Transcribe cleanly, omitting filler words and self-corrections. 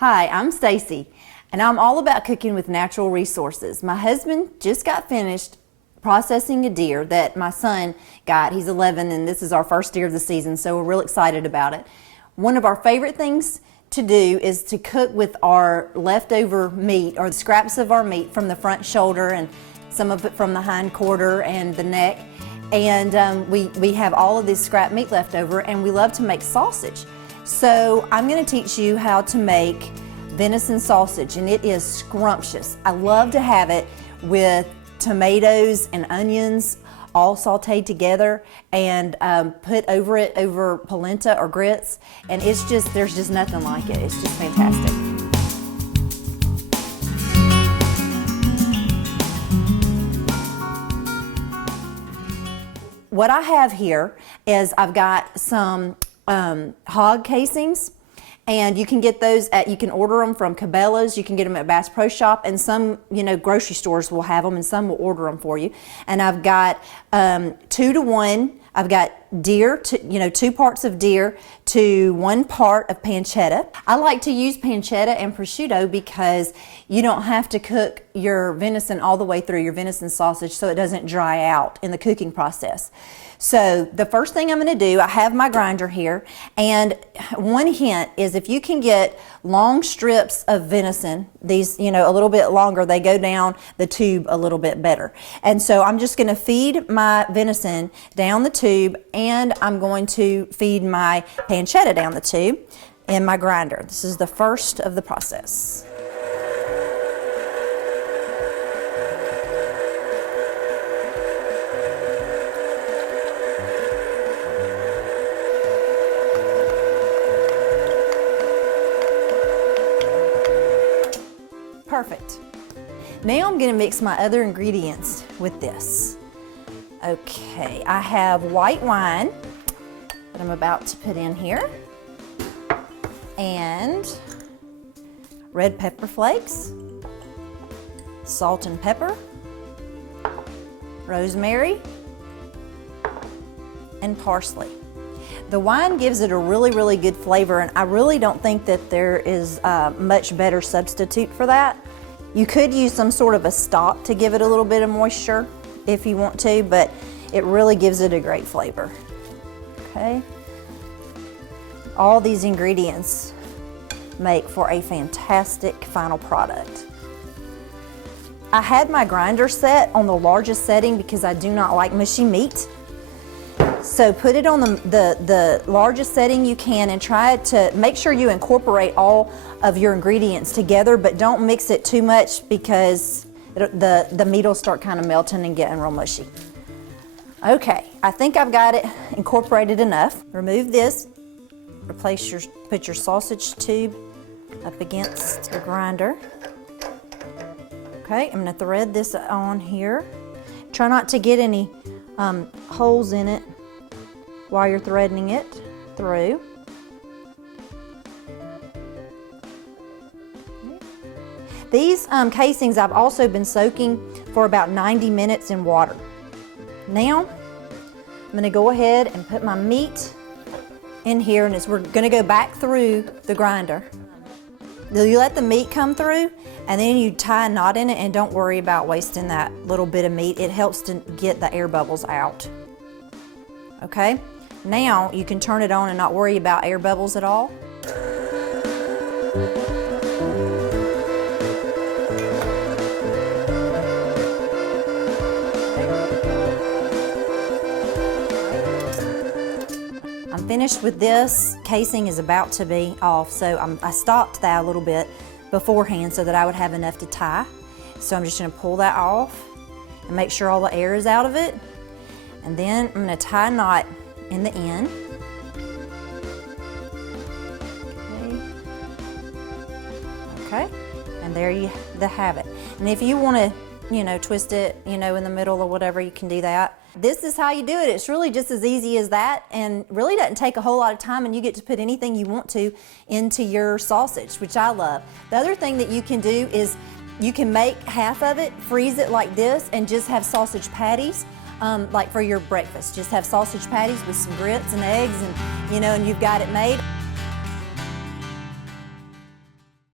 Hi, I'm Stacy, and I'm all about cooking with natural resources. My husband just got finished processing a deer that my son got. He's 11, and this is our first deer of the season, so we're real excited about it. One of our favorite things to do is to cook with our leftover meat, or the scraps of our meat from the front shoulder and some of it from the hind quarter and the neck. And we have all of this scrap meat left over, and we love to make sausage. So I'm going to teach you how to make venison sausage, and it is scrumptious. I love to have it with tomatoes and onions all sauteed together and put over polenta or grits, and it's just, there's just nothing like it. It's just fantastic. What I have here is I've got some hog casings, and you can get those you can order them from Cabela's, you can get them at Bass Pro Shop, and some grocery stores will have them, and some will order them for you. And I've got 2 to 1. I've got deer, 2 parts of deer to 1 part of pancetta. I like to use pancetta and prosciutto because you don't have to cook your venison all the way through, your venison sausage, so it doesn't dry out in the cooking process. So the first thing I'm going to do, I have my grinder here, and one hint is if you can get long strips of venison, these a little bit longer, they go down the tube a little bit better. And so I'm just going to feed my venison down the tube, and I'm going to feed my pancetta down the tube in my grinder. This is the first of the process. Perfect. Now I'm going to mix my other ingredients with this. Okay, I have white wine that I'm about to put in here, and red pepper flakes, salt and pepper, rosemary, and parsley. The wine gives it a really good flavor, and I really don't think that there is a much better substitute for that. You could use some sort of a stock to give it a little bit of moisture if you want to, but it really gives it a great flavor. Okay. All these ingredients make for a fantastic final product. I had my grinder set on the largest setting because I do not like mushy meat. So put it on the largest setting you can, and try to make sure you incorporate all of your ingredients together, but don't mix it too much because the meat will start kind of melting and getting real mushy. Okay, I think I've got it incorporated enough. Remove this, put your sausage tube up against the grinder. Okay, I'm going to thread this on here. Try not to get any holes in it while you're threading it through. These casings I've also been soaking for about 90 minutes in water. Now I'm going to go ahead and put my meat in here, and we're going to go back through the grinder. You let the meat come through, and then you tie a knot in it, and don't worry about wasting that little bit of meat. It helps to get the air bubbles out. Okay? Now you can turn it on and not worry about air bubbles at all. I'm finished with this. Casing is about to be off, so I stopped that a little bit beforehand so that I would have enough to tie. So I'm just going to pull that off and make sure all the air is out of it. And then I'm going to tie a knot in the end. Okay, and there you have it. And if you want to, twist it, in the middle or whatever, you can do that. This is how you do it. It's really just as easy as that, and really doesn't take a whole lot of time, and you get to put anything you want to into your sausage, which I love. The other thing that you can do is you can make half of it, freeze it like this, and just have sausage patties. Like for your breakfast, just have sausage patties with some grits and eggs, and and you've got it made.